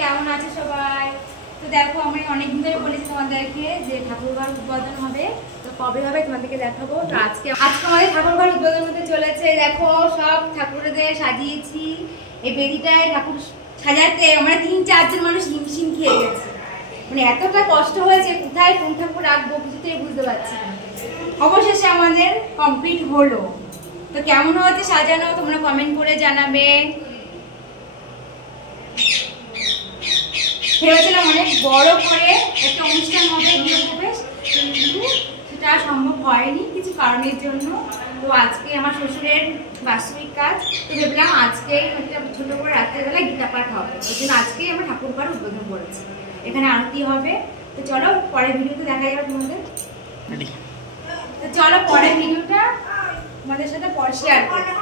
কেমন আছে সবাই? তো দেখো আমি অনেকদিন ধরে বলেছি তোমাদেরকে যে ঠাকুরঘর উদ্বোধন হবে, তো কবে হবে তোমাদেরকে দেখাবো। তো আজকে আমাদের ঠাকুরঘর উদ্বোধন হতে চলেছে। দেখো সব ঠাকুরদের সাজিয়েছি। এই বেদিটায় ঠাকুর সাজাতে আমরা 3-4 জন মানুষ হিমশিম খেয়ে গেছি, মানে এতটা কষ্ট হয়েছে, কোথায় কোন ঠাকুর রাখবো কিছুতেই বুঝতে পারছি না। অবশেষে আমাদের কমপ্লিট হলো। তো কেমন হয়েছে সাজানো তোমরা কমেন্ট করে জানাবে। ভেবেছিলাম অনেক বড় করে একটা অনুষ্ঠান হবে গৃহপ্রবেশ, কিন্তু সেটা সম্ভব হয়নি কিছু কারণের জন্য। তো আজকে আমার শ্বশুরের বাৎসরিক কাজ, তো ভেবেলাম আজকেই একটা ছোট করে রাত্রেবেলা গীতা পাঠ হবে, ওই জন্য আজকেই আমরা ঠাকুরঘর উদ্বোধন করেছি। এখানে আরতি হবে। তো চলো পরের ভিডিওতে দেখা যাবে তোমাদের। তো চলো পরের ভিডিওটা তোমাদের সাথে পরে শেয়ার করবো।